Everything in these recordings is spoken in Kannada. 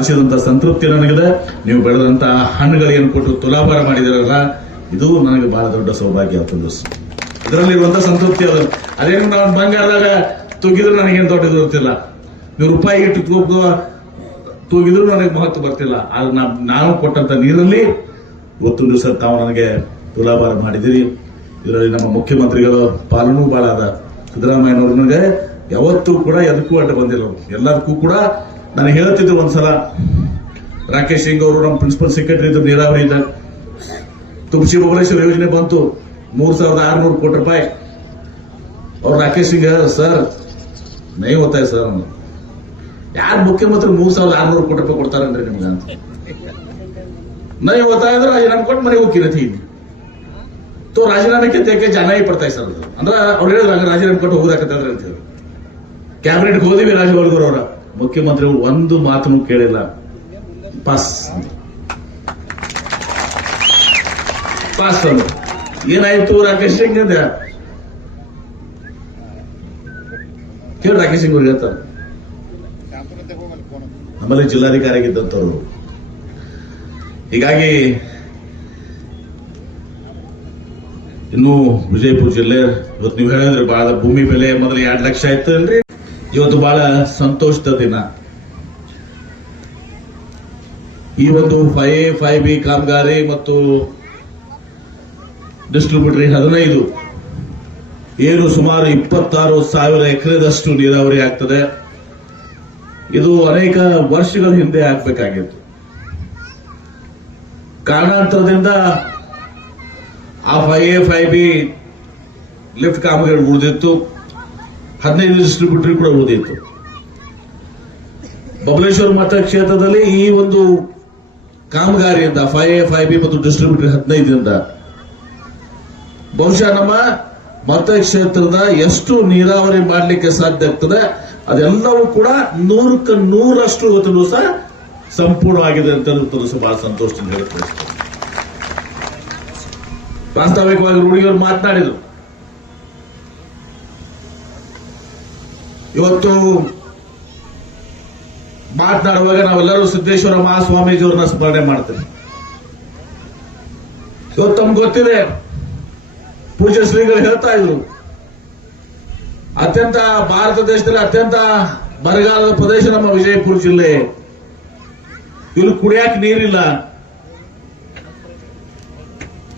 ಹಂಚಿದಂತ ಸಂತೃಪ್ತಿ ನನಗಿದೆ. ನೀವು ಬೆಳೆದಂತ ಹಣ್ಣುಗಳೇನು ಕೊಟ್ಟು ತುಲಾಭಾರ ಮಾಡಿದಿರಲ್ಲ, ಇದು ನನಗೆ ಬಹಳ ದೊಡ್ಡ ಸೌಭಾಗ್ಯ ಅಂತಂದು ಇದರಲ್ಲಿರುವಂಥ ಸಂತೃಪ್ತಿ ಅದು. ಅದೇನು ನಾನು ಬಂಗಾರದಾಗ ತೂಗಿದ್ರು ನನಗೇನು ದೊಡ್ಡದು ಗೊತ್ತಿಲ್ಲ. ನೀವು ರೂಪಾಯಿ ಇಟ್ಟು ತೂಗು ತೂಗಿದ್ರು ನನಗೆ ಮಹತ್ವ ಬರ್ತಿಲ್ಲ. ಆದ್ರೆ ನಾ- ನಾನು ಕೊಟ್ಟಂತ ನೀರಲ್ಲಿ ಇವತ್ತು ದಿವಸ ತಾವು ನನಗೆ ತುಲಾಭಾರ ಮಾಡಿದಿರಿ. ಇದರಲ್ಲಿ ನಮ್ಮ ಮುಖ್ಯಮಂತ್ರಿಗಳು ಪಾಲನೂ ಬಹಳ ಅದ. ಸಿದ್ದರಾಮಯ್ಯನವ್ರು ನನಗೆ ಯಾವತ್ತೂ ಕೂಡ ಎದಕ್ಕೂ ಅಡ್ಡ ಬಂದಿಲ್ಲ. ಎಲ್ಲದಕ್ಕೂ ಕೂಡ ನಾನು ಹೇಳ್ತಿದ್ರು ಒಂದ್ಸಲ, ರಾಕೇಶ್ ಸಿಂಗ್ ಅವರು ನಮ್ಮ ಪ್ರಿನ್ಸಿಪಲ್ ಸೆಕ್ರೆಟರಿ ಇದ್ರು ನೀರಾವರಿ ಇದ್ದ ತುಳಸಿ ಬಬಲೇಶ್ವರ ಯೋಜನೆ ಬಂತು. ಮೂರ್ ಸಾವಿರದ ಆರ್ನೂರು ಕೋಟಿ ರೂಪಾಯಿ. ಅವ್ರು ರಾಕೇಶ್ ಸಿಂಗ್ ಸರ್ ನೈ ಓದ್ತಾ ಸರ್ ಅವನು ಯಾರು ಮುಖ್ಯಮಂತ್ರಿ ಮೂರ್ ಸಾವಿರದ ಆರ್ನೂರು ಕೋಟಿ ರೂಪಾಯಿ ಕೊಡ್ತಾರನ್ರಿ ನಿಮ್ಗೆ ಅಂತ. ನೈ ಓದ್ತಾ ಇದ್ರೆ ರಾಜೀನಾಮೆ ಕೊಟ್ಟು ಮನೆಗೆ ಹೋಗಿರತಿ ತೋ ರಾಜೀನಾಮೆ ಕೆ ಜನ ಪಡ್ತಾ ಸರ್ ಅದು ಅಂದ್ರೆ ಅವ್ರು ಹೇಳಿದ್ರು ಹಂಗ ರಾಜೀನಾಮೆ ಕೊಟ್ಟು ಹೋಗುದಾಕತ್ತಂದ್ರೆ ಅಂತ ಹೇಳಿ. ಕ್ಯಾಬಿನೆಟ್ ಹೋದಿವಿ ರಾಜವರ್ಗರ್ ಅವರ ಮುಖ್ಯಮಂತ್ರಿಗಳು ಒಂದು ಮಾತನ್ನು ಕೇಳಿಲ್ಲ. ಪಾಸ್ ಪಾಸ್ ಅಂದ್ರು ಏನಾಯ್ತು ರಾಕೇಶ್ ಸಿಂಗ್ ಅಂದ? ಕೇಳಿ ರಾಕೇಶ್ ಸಿಂಗ್ ಅವ್ರಿಗೆ ಹೇಳ್ತಾರೆ. ನಮ್ಮಲ್ಲಿ ಜಿಲ್ಲಾಧಿಕಾರಿ ಆಗಿದ್ದಂಥವ್ರು. ಹೀಗಾಗಿ, ಇನ್ನು ವಿಜಯಪುರ ಜಿಲ್ಲೆ, ಇವತ್ತು ನೀವು ಹೇಳಿದ್ರೆ ಬಹಳ ಭೂಮಿ ಬೆಲೆ ಮೊದಲು ಎರಡು ಲಕ್ಷ ಆಯ್ತು ಅಲ್ರಿ? ಇವತ್ತು ಬಹಳ ಸಂತೋಷದ ದಿನ. ಈ ಒಂದು ಫೈ ಎ ಫೈ ಬಿ ಕಾಮಗಾರಿ ಮತ್ತು ಡಿಸ್ಟ್ರಿಬ್ಯೂಟರಿ ಹದಿನೈದು. ಏನು ಸುಮಾರು ಇಪ್ಪತ್ತಾರು ಸಾವಿರ ಎಕರೆದಷ್ಟು ನೀರಾವರಿ ಆಗ್ತದೆ. ಇದು ಅನೇಕ ವರ್ಷಗಳ ಹಿಂದೆ ಆಗ್ಬೇಕಾಗಿತ್ತು. ಕಾರಣಾಂತರದಿಂದ ಆ five A five B lift ಕಾಮಗಾರಿ ಉಳಿದಿತ್ತು. ಹದಿನೈದು ಡಿಸ್ಟ್ರಿಬ್ಯೂಟರ್ ಕೂಡ ಉಳಿದಿತ್ತು. ಬಬಲೇಶ್ವರ ಮತಕ್ಷೇತ್ರದಲ್ಲಿ ಈ ಒಂದು ಕಾಮಗಾರಿಯಿಂದ ಫೈವ್ ಎ ಫೈವ್ ಬಿ ಮತ್ತು ಡಿಸ್ಟ್ರಿಬ್ಯೂಟರ್ ಹದಿನೈದರಿಂದ, ಬಹುಶಃ ನಮ್ಮ ಮತಕ್ಷೇತ್ರದ ಎಷ್ಟು ನೀರಾವರಿ ಮಾಡಲಿಕ್ಕೆ ಸಾಧ್ಯ ಆಗ್ತದೆ, ಅದೆಲ್ಲವೂ ಕೂಡ ನೂರಕ್ಕೆ ನೂರಷ್ಟು ಇವತ್ತು ಸಹ ಸಂಪೂರ್ಣವಾಗಿದೆ ಅಂತ ಸಹ ಬಹಳ ಸಂತೋಷದಿಂದ ಹೇಳ್ತಾರೆ ಪ್ರಾಸ್ತಾವಿಕವಾಗಿ ರೂಢಿಯವರು ಮಾತನಾಡಿದರು. ಇವತ್ತು ಮಾತನಾಡುವಾಗ ನಾವೆಲ್ಲರೂ ಸಿದ್ದೇಶ್ವರ ಮಹಾಸ್ವಾಮೀಜಿಯವ್ರನ್ನ ಸ್ಮರಣೆ ಮಾಡ್ತೇವೆ. ಇವತ್ತು ತಮ್ಗೆ ಗೊತ್ತಿದೆ, ಪೂಜ್ಯ ಶ್ರೀಗಳು ಹೇಳ್ತಾ ಇದ್ರು, ಅತ್ಯಂತ ಭಾರತ ದೇಶದಲ್ಲಿ ಅತ್ಯಂತ ಬರಗಾಲದ ಪ್ರದೇಶ ನಮ್ಮ ವಿಜಯಪುರ ಜಿಲ್ಲೆ. ಇಲ್ಲಿ ಕುಡಿಯಕ್ಕೆ ನೀರಿಲ್ಲ.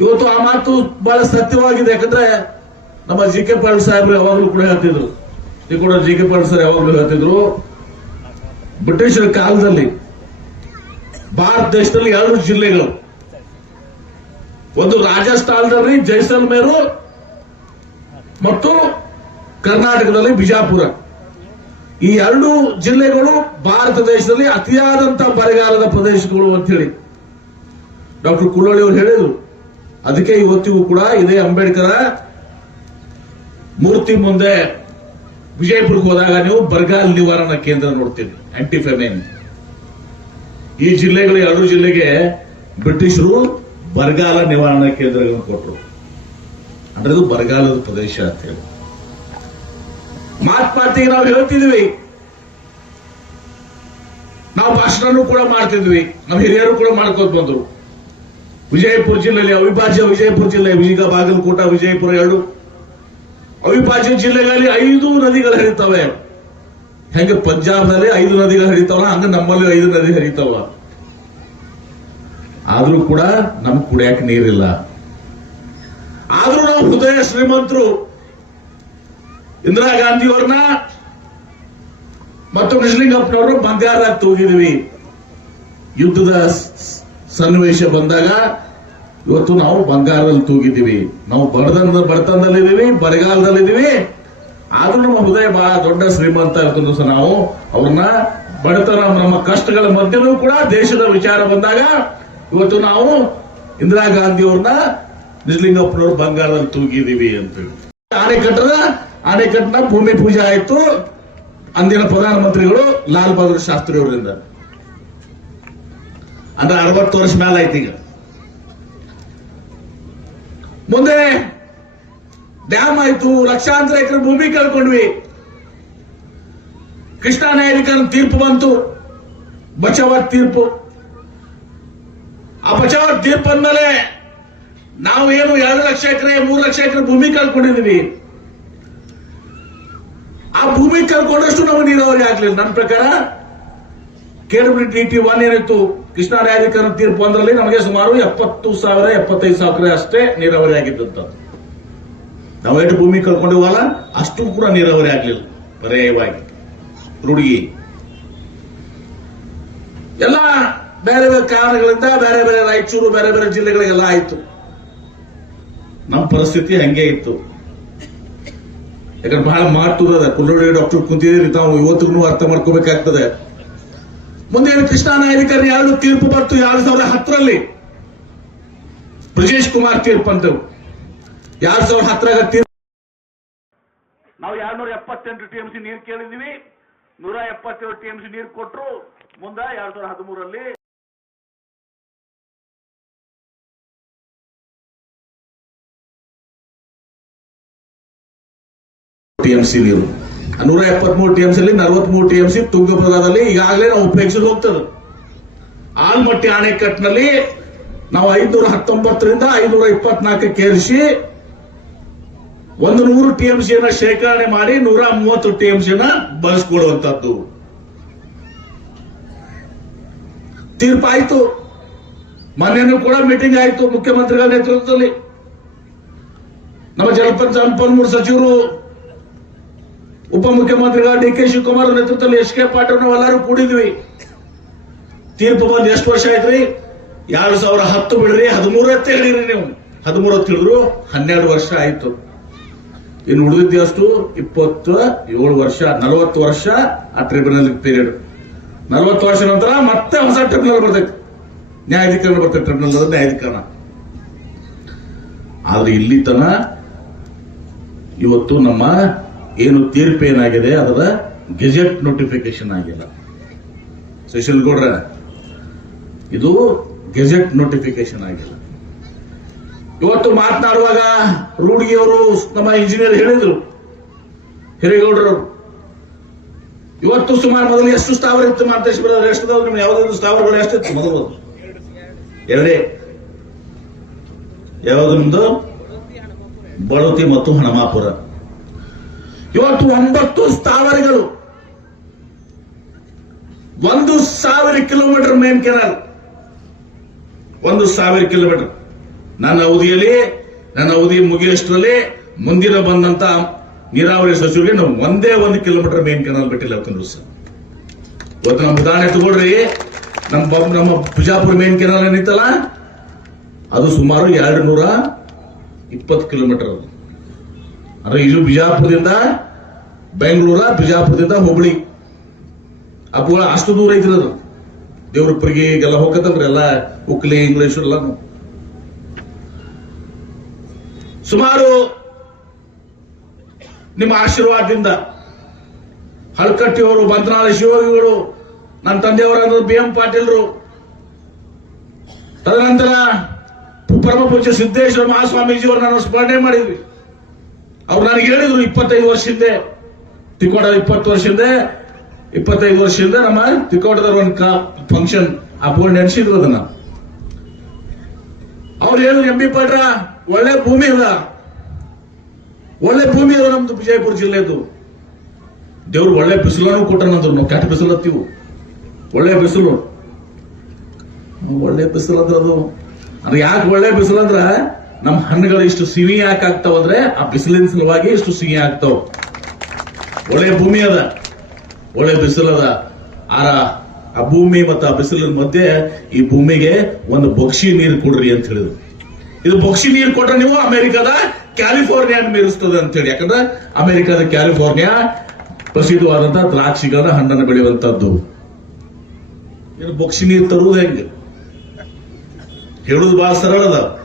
ಇವತ್ತು ಆ ಮಾತು ಬಹಳ ಸತ್ಯವಾಗಿದೆ, ಯಾಕಂದ್ರೆ ನಮ್ಮ ಜಿ ಕೆ ಪಾಟೀಲ್ ಸಾಹೇಬ್ರು ಯಾವಾಗಲೂ ಕೂಡ ಹೇಳ್ತಿದ್ರು. ಈ ಕೂಡ ಜಿ ಕೆ ಪಾಟೀಲ್ ಸರ್ ಯಾವಾಗಲೂ ಹೇಳ್ತಿದ್ರು ಬ್ರಿಟಿಷರ ಕಾಲದಲ್ಲಿ. ಭಾರತ ದೇಶದಲ್ಲಿ ಎರಡು ಜಿಲ್ಲೆಗಳು. ಒಂದು ರಾಜಸ್ಥಾನದಲ್ಲಿ ಜೈಸಲ್ಮೇರು ಮತ್ತು ಕರ್ನಾಟಕದಲ್ಲಿ ಬಿಜಾಪುರ. ಈ ಎರಡು ಜಿಲ್ಲೆಗಳು ಭಾರತ ದೇಶದಲ್ಲಿ ಅತಿಯಾದಂತ ಬರಗಾಲದ ಪ್ರದೇಶಗಳು ಅಂತ ಹೇಳಿ ಡಾಕ್ಟರ್ ಕುಳ್ಳಳ್ಳಿ ಅವರು ಹೇಳಿದರು. ಅದಕ್ಕೆ ಇವತ್ತಿಗೂ ಕೂಡ ಇದೇ ಅಂಬೇಡ್ಕರ ಮೂರ್ತಿ ಮುಂದೆ ವಿಜಯಪುರಕ್ಕೆ ಹೋದಾಗ ನೀವು ಬರಗಾಲ ನಿವಾರಣಾ ಕೇಂದ್ರ ನೋಡ್ತೀರಿ ಆಂಟಿಫೆಮೇನ್ ಈ ಜಿಲ್ಲೆಗಳು ಎರಡು ಜಿಲ್ಲೆಗೆ ಬ್ರಿಟಿಷರು ಬರಗಾಲ ನಿವಾರಣಾ ಕೇಂದ್ರಗಳನ್ನು ಕೊಟ್ಟರು ಅಂದ್ರೆ ಇದು ಬರಗಾಲದ ಪ್ರದೇಶ ಅಂತ ಹೇಳಿ. ಮಾತ್ ಮಾತಿಗೆ ನಾವು ಹೇಳ್ತಿದ್ವಿ. ನಾವು ಭಾಷಣನೂ ಕೂಡ ಮಾಡ್ತಿದ್ವಿ. ನಮ್ಮ ಹಿರಿಯರು ಕೂಡ ಮಾಡ್ಕೋತ ಬಂದರು. ವಿಜಯಪುರ ಜಿಲ್ಲೆಯಲ್ಲಿ ಅವಿಭಾಜ್ಯ ವಿಜಯಪುರ ಜಿಲ್ಲೆ ಈಗ ಬಾಗಲಕೋಟ, ವಿಜಯಪುರ ಎರಡು. ಅವಿಭಾಜ್ಯ ಜಿಲ್ಲೆಗಳಲ್ಲಿ ಐದು ನದಿಗಳು ಹರಿತವೆ. ಹೆಂಗೆ ಪಂಜಾಬ್ನಲ್ಲಿ ಐದು ನದಿಗಳು ಹರಿತಾವಲ್ಲ, ಹಂಗ ನಮ್ಮಲ್ಲಿ ಐದು ನದಿ ಹರಿತಾವ. ಆದ್ರೂ ಕೂಡ ನಮ್ ಕುಡಿಯಾಕ ನೀರಿಲ್ಲ. ಆದ್ರೂ ನಾವು ಹೃದಯ ಶ್ರೀಮಂತರು ಇಂದಿರಾ ಗಾಂಧಿ ಅವ್ರನ್ನ ಮತ್ತು ನಿಜಲಿಂಗಪ್ಪನವರು ಬಂದ್ಯಾರಾಗಿ ತೂಗಿದ್ವಿ. ಯುದ್ಧದ ಸನ್ನಿವೇಶ ಬಂದಾಗ ಇವತ್ತು ನಾವು ಬಂಗಾರದಲ್ಲಿ ತೂಗಿದ್ದೀವಿ. ನಾವು ಬಡತನದ ಬಡತನದಲ್ಲಿದ್ದೀವಿ, ಬರಗಾಲದಲ್ಲಿದ್ದೀವಿ. ಆದ್ರೂ ನಮ್ಮ ಹೃದಯ ಬಹಳ ದೊಡ್ಡ ಶ್ರೀಮಂತ ಇರ್ತದೆ ಸಹ ನಾವು. ಅವ್ರನ್ನ ಬಡತನ, ನಮ್ಮ ಕಷ್ಟಗಳ ಮಧ್ಯನೂ ಕೂಡ ದೇಶದ ವಿಚಾರ ಬಂದಾಗ ಇವತ್ತು ನಾವು ಇಂದಿರಾ ಗಾಂಧಿ ಅವ್ರನ್ನ ನಿಜಲಿಂಗಪ್ಪನವ್ರು ಬಂಗಾರದಲ್ಲಿ ತೂಗಿದ್ದೀವಿ ಅಂತ ಹೇಳಿ. ಅಣೆಕಟ್ಟದ ಅಣೆಕಟ್ಟಿನ ಭೂಮಿ ಪೂಜೆ ಆಯ್ತು. ಅಂದಿನ ಪ್ರಧಾನಮಂತ್ರಿಗಳು ಲಾಲ್ ಬಹದ್ದೂರ್ ಶಾಸ್ತ್ರಿ ಅವರಿಂದ. ಅಂದ್ರೆ ಅರವತ್ತು ವರ್ಷ ಮೇಲೆ ಆಯ್ತು ಈಗ. ಮುಂದೆ ಡ್ಯಾಮ್ ಆಯ್ತು, ಲಕ್ಷಾಂತರ ಎಕರೆ ಭೂಮಿ ಕಳ್ಕೊಂಡ್ವಿ. ಕೃಷ್ಣಾ ನಾಯಕರ ತೀರ್ಪು ಬಂತು. ಬಚಾವತ್ ತೀರ್ಪು. ಆ ಬಚಾವತ್ ತೀರ್ಪು ಅಂದ್ಮೇಲೆ ನಾವು ಏನು ಎರಡು ಲಕ್ಷ ಎಕರೆ, ಮೂರು ಲಕ್ಷ ಎಕರೆ ಭೂಮಿ ಕಳ್ಕೊಂಡಿದೀವಿ ಆ ಭೂಮಿ ಕಳ್ಕೊಂಡಷ್ಟು ನಮಗೆ ನೀರಾವರಿ ಆಗ್ಲಿಲ್ಲ. ನನ್ನ ಪ್ರಕಾರ ಕೆಡಬ್ಲ್ಯೂ ಟಿ ಒನ್ ಏನಿತ್ತು ಕೃಷ್ಣಾ ನ್ಯಾಯಾಧಿಕರಣ ತೀರ್ಪು ಅಂದ್ರಲ್ಲಿ ನಮಗೆ ಸುಮಾರು ಎಪ್ಪತ್ತು ಸಾವಿರ, ಎಪ್ಪತ್ತೈದು ಸಾವಿರ ಅಷ್ಟೇ ನೀರಾವರಿ ಆಗಿದ್ದಂತ ನಾವು ಎಷ್ಟು ಭೂಮಿ ಕಳ್ಕೊಂಡಿವಲ್ಲ ಅಷ್ಟು ಕೂಡ ನೀರಾವರಿ ಆಗ್ಲಿಲ್ಲ, ಪರ್ಯಾಯವಾಗಿ. ರುಡುಗಿ ಎಲ್ಲ ಬೇರೆ ಬೇರೆ ಕಾರಣಗಳಿಂದ ಬೇರೆ ಬೇರೆ ರಾಯಚೂರು, ಬೇರೆ ಬೇರೆ ಜಿಲ್ಲೆಗಳಿಗೆಲ್ಲ ಆಯ್ತು. ನಮ್ಮ ಪರಿಸ್ಥಿತಿ ಹಂಗೆ ಇತ್ತು. ಯಾಕಂದ್ರೆ ಬಹಳ ಮಾತುರದ ಕುಲ್ಲೋಡಿ ಡಾಕ್ಟರ್ ಕುಂತಿದ್ದೀರಿ ತಾವು ಇವತ್ತಿಗೂ ಅರ್ಥ ಮಾಡ್ಕೋಬೇಕಾಗ್ತದೆ. ಮುಂದೆ ಏನು ಕೃಷ್ಣಾ ನ್ಯಾಯಾಧಿಕರಣ ಎರಡು ತೀರ್ಪು ಬಂತು ಎರಡು ಸಾವಿರದ ಹತ್ತರಲ್ಲಿ? ಬ್ರಿಜೇಶ್ ಕುಮಾರ್ ತೀರ್ಪು ಅಂತ ಎರಡ್ ಸಾವಿರದ ಹತ್ತರಾಗ ತೀರ್ಪು ನಾವು ಎರಡ್ನೂರ ಎಪ್ಪತ್ತೆಂಟು ಟಿ ಎಂ ಸಿ ನೀರು ಕೇಳಿದ್ವಿ ನೂರ ಎಪ್ಪತ್ತೇಳು ಟಿ ಎಂ ಸಿ ನೀರು ಕೊಟ್ಟರು ಮುಂದೆ ಎರಡ್ ಸಾವಿರದ ಹದಿಮೂರಲ್ಲಿ ಟಿಎಂಸಿ ನೀರು. ನೂರ ಎಪ್ಪತ್ಮೂರು ಟಿಎಂಸಿ ಅಲ್ಲಿ ನಲವತ್ಮೂರು ಟಿಎಂಸಿ ತುಂಗಭದ್ರಾದಲ್ಲಿ ಈಗಾಗಲೇ ನಾವು ಉಪಯೋಗಿಸಿದ್ ಹೋಗ್ತದೆ. ಆಲ್ಮಟ್ಟಿ ಅಣೆಕಟ್ಟಿನಲ್ಲಿ ನಾವು ಐದುನೂರ ಹತ್ತೊಂಬತ್ತರಿಂದ ಐನೂರ ಇಪ್ಪತ್ನಾಲ್ಕಕ್ಕೆ ಏರಿಸಿ ಒಂದು ನೂರು ಟಿಎಂಸಿಯನ್ನು ಶೇಖರಣೆ ಮಾಡಿ ನೂರ ಮೂವತ್ತು ಟಿಎಂಸಿಯನ್ನ ಬಳಸ್ಕೊಳ್ಳುವಂತದ್ದು ತೀರ್ಪಾಯಿತು ಮೊನ್ನೆನೂ ಕೂಡ ಮೀಟಿಂಗ್ ಆಯಿತು ಮುಖ್ಯಮಂತ್ರಿಗಳ ನೇತೃತ್ವದಲ್ಲಿ. ನಮ್ಮ ಜಲಪಂಚ ಸಂಪನ್ಮೂಲ ಸಚಿವರು ಉಪಮುಖ್ಯಮಂತ್ರಿಗಳ ಡಿ ಕೆ ಶಿವಕುಮಾರ್ ನೇತೃತ್ವದಲ್ಲಿ ಎಸ್ ಕೆ ಪಾಟೀಲ್ ನಾವೆಲ್ಲರೂ ಕೂಡಿದ್ವಿ. ತೀರ್ಪು ಬಂದು ಎಷ್ಟು ವರ್ಷ ಆಯ್ತ್ರಿ? ಎರಡ್ ಸಾವಿರ ಹತ್ತು ಬಿಡ್ರಿ, ಹದಿಮೂರತ್ತೆ ಹೇಳಿರಿ ನೀವು. ಹದಿಮೂರು ತಿಳಿದ್ರು, ಹನ್ನೆರಡು ವರ್ಷ ಆಯ್ತು. ಇನ್ನು ಉಳಿದಿದ್ದೆ ಅಷ್ಟು ಇಪ್ಪತ್ತು, ಏಳು ವರ್ಷ, ನಲವತ್ತು ವರ್ಷ ಆ ಟ್ರಿಬ್ಯುನಲ್ ಪೀರಿಯಡ್ ನಲವತ್ತು ವರ್ಷ ನಂತರ ಮತ್ತೆ ಹೊಸ ಟ್ರಿಬ್ಯುನಲ್ ಬರ್ತೈತಿ. ನ್ಯಾಯಾಧಿಕರಣ ಬರ್ತೈತೆ ಟ್ರಿಬ್ಯುನಲ್ ನ್ಯಾಯಾಧಿಕರಣ. ಆದ್ರೆ ಇಲ್ಲಿ ತನ ಇವತ್ತು ನಮ್ಮ ಏನು ತೀರ್ಪು ಏನಾಗಿದೆ ಅದರ ಗೆಜೆಟ್ ನೋಟಿಫಿಕೇಶನ್ ಆಗಿಲ್ಲ. ಸುಶೀಲ್ ಗೌಡ್ರ, ಇದು ಗೆಜೆಟ್ ನೋಟಿಫಿಕೇಶನ್ ಆಗಿಲ್ಲ. ಇವತ್ತು ಮಾತನಾಡುವಾಗ ರೂಢಿಗೆಯವರು ನಮ್ಮ ಇಂಜಿನಿಯರ್ ಹೇಳಿದ್ರು, ಹಿರೇಗೌಡರವರು. ಇವತ್ತು ಸುಮಾರು ಮೊದಲು ಎಷ್ಟು ಸ್ಥಾವರ ಇತ್ತು ಮಾತೇಶ್ವರ ಎಷ್ಟು ನಿಮ್ಗೆ? ಯಾವ್ದಾದ್ರು ಸ್ಥಾವರಗಳು ಎಷ್ಟಿತ್ತು ಮೊದಲು? ಎರಡೇ ಯಾವುದು ನಿಮ್ದು? ಬಳುತಿ ಮತ್ತು ಹಣಮಾಪುರ. ಇವತ್ತು ಒಂಬತ್ತು ಸ್ಥಾವರಗಳು. ಒಂದು ಸಾವಿರ ಕಿಲೋಮೀಟರ್ ಮೇನ್ ಕೆನಾಲ್. ಒಂದು ಸಾವಿರ ಕಿಲೋಮೀಟರ್. ನನ್ನ ಅವಧಿಯಲ್ಲಿ, ನನ್ನ ಅವಧಿ ಮುಗಿಯಷ್ಟರಲ್ಲಿ ಮುಂದಿನ ಬಂದಂತ ನೀರಾವರಿ ಸಚಿವರಿಗೆ ನಾವು ಒಂದೇ ಒಂದು ಕಿಲೋಮೀಟರ್ ಮೇನ್ ಕೆನಾಲ್ ಬಿಟ್ಟಿಲ್ಲ ಯಾಕಂದ್ರು ಸರ್. ಇವತ್ತು ನಮ್ಮ ಉದಾಹರಣೆ ತಗೊಳ್ರಿ ನಮ್ಮ ನಮ್ಮ ಬಿಜಾಪುರ ಮೇನ್ ಕೆನಾಲ್ ಏನಿತ್ತಲ್ಲ? ಅದು ಸುಮಾರು ಎರಡು ನೂರ ಇಪ್ಪತ್ತು ಕಿಲೋಮೀಟರ್ ಅದು. ಅಂದ್ರೆ ಇದು ಬಿಜಾಪುರದಿಂದ ಬೆಂಗಳೂರ, ಬಿಜಾಪುರದಿಂದ ಹುಬ್ಳಿ. ಅಪ್ಪುಗಳ ಅಷ್ಟು ದೂರ ಐತ್ರಿ ಅದು. ದೇವ್ರಪ್ಪರಿಗೆ ಈಗೆಲ್ಲ ಹೋಗತ್ತಲ್ರಿ ಎಲ್ಲ ಉಕ್ಲಿ ಇಂಗ್ಲಿಷ್ ಎಲ್ಲ ಸುಮಾರು ನಿಮ್ಮ ಆಶೀರ್ವಾದದಿಂದ ಹಳಕಟ್ಟಿಯವರು ಬಂತನಾಳ ಶಿವಯೋಗಿಗಳು, ನನ್ನ ತಂದೆಯವರಾದ ಬಿ ಎಂ ಪಾಟೀಲ್ರು, ತದನಂತರ ಪರಮ ಪೂಜ್ಯ ಸಿದ್ದೇಶ್ವರ ಮಹಾಸ್ವಾಮೀಜಿಯವರು ನಾನು ಸ್ಮರಣೆ ಮಾಡಿದ್ವಿ. ಅವ್ರು ನನಗೆ ಹೇಳಿದ್ರು ಇಪ್ಪತ್ತೈದು ವರ್ಷ ಹಿಂದೆ ತಿಕೋಟ ಇಪ್ಪತ್ತು ವರ್ಷ ಹಿಂದೆ ಇಪ್ಪತ್ತೈದು ವರ್ಷ ಹಿಂದೆ ನಮ್ಮ ತಿಕೋಟದವ್ರ ಒಂದು ಫಂಕ್ಷನ್ ಬೋರ್ಡ್ ನಡೆಸಿದ್ರು ಅದನ್ನ. ಅವ್ರು ಹೇಳಿದ್ರು ಎಂ ಬಿ ಪಾಟ್ರ, ಒಳ್ಳೆ ಭೂಮಿ ಅದ. ಒಳ್ಳೆ ಭೂಮಿ ಅದ ನಮ್ದು ವಿಜಯಪುರ ಜಿಲ್ಲೆದು. ದೇವ್ರು ಒಳ್ಳೆ ಬಿಸಿಲನ್ನು ಕೊಟ್ಟನಂದ್ರು ನಾವು ಕೆಟ್ಟ ಬಿಸಿಲು ಹತ್ತೀವು. ಒಳ್ಳೆ ಬಿಸಿಲು. ಒಳ್ಳೆ ಬಿಸಿಲು ಅಂದ್ರೆ ಅದು. ಅದು ಯಾಕೆ ಒಳ್ಳೆ ಬಿಸಿಲು ಅಂದ್ರ ನಮ್ಮ ಹಣ್ಣುಗಳು ಇಷ್ಟು ಸಿಹಿ ಯಾಕೆ ಆಗ್ತಾವ ಅಂದ್ರೆ, ಆ ಬಿಸಿಲಿನ ಸಲುವಾಗಿ ಇಷ್ಟು ಸಿಹಿ ಆಗ್ತಾವ. ಒಳ್ಳೆ ಭೂಮಿ ಅದ. ಒಳ್ಳೆ ಬಿಸಿಲದ ಆರ, ಆ ಭೂಮಿ ಮತ್ತು ಆ ಬಿಸಿಲಿನ ಮಧ್ಯೆ ಈ ಭೂಮಿಗೆ ಒಂದು ಬೊಕ್ಷಿ ನೀರು ಕೊಡ್ರಿ ಅಂತ ಹೇಳಿದ್ರು. ಇದು ಬೊಕ್ಷಿ ನೀರು ಕೊಟ್ರೆ ನೀವು ಅಮೆರಿಕದ ಕ್ಯಾಲಿಫೋರ್ನಿಯಾ ಮೀರಿಸ್ತದೆ ಅಂತ ಹೇಳಿ. ಯಾಕಂದ್ರೆ ಅಮೆರಿಕದ ಕ್ಯಾಲಿಫೋರ್ನಿಯಾ ಪ್ರಸಿದ್ಧವಾದಂತಹ ದ್ರಾಕ್ಷಿಗಳ ಹಣ್ಣನ್ನು ಬೆಳೆಯುವಂತದ್ದು. ಬೊಕ್ಷಿ ನೀರು ತರುವುದು ಹೆಂಗೆ? ಹೇಳುದು ಬಹಳ ಸರಳದ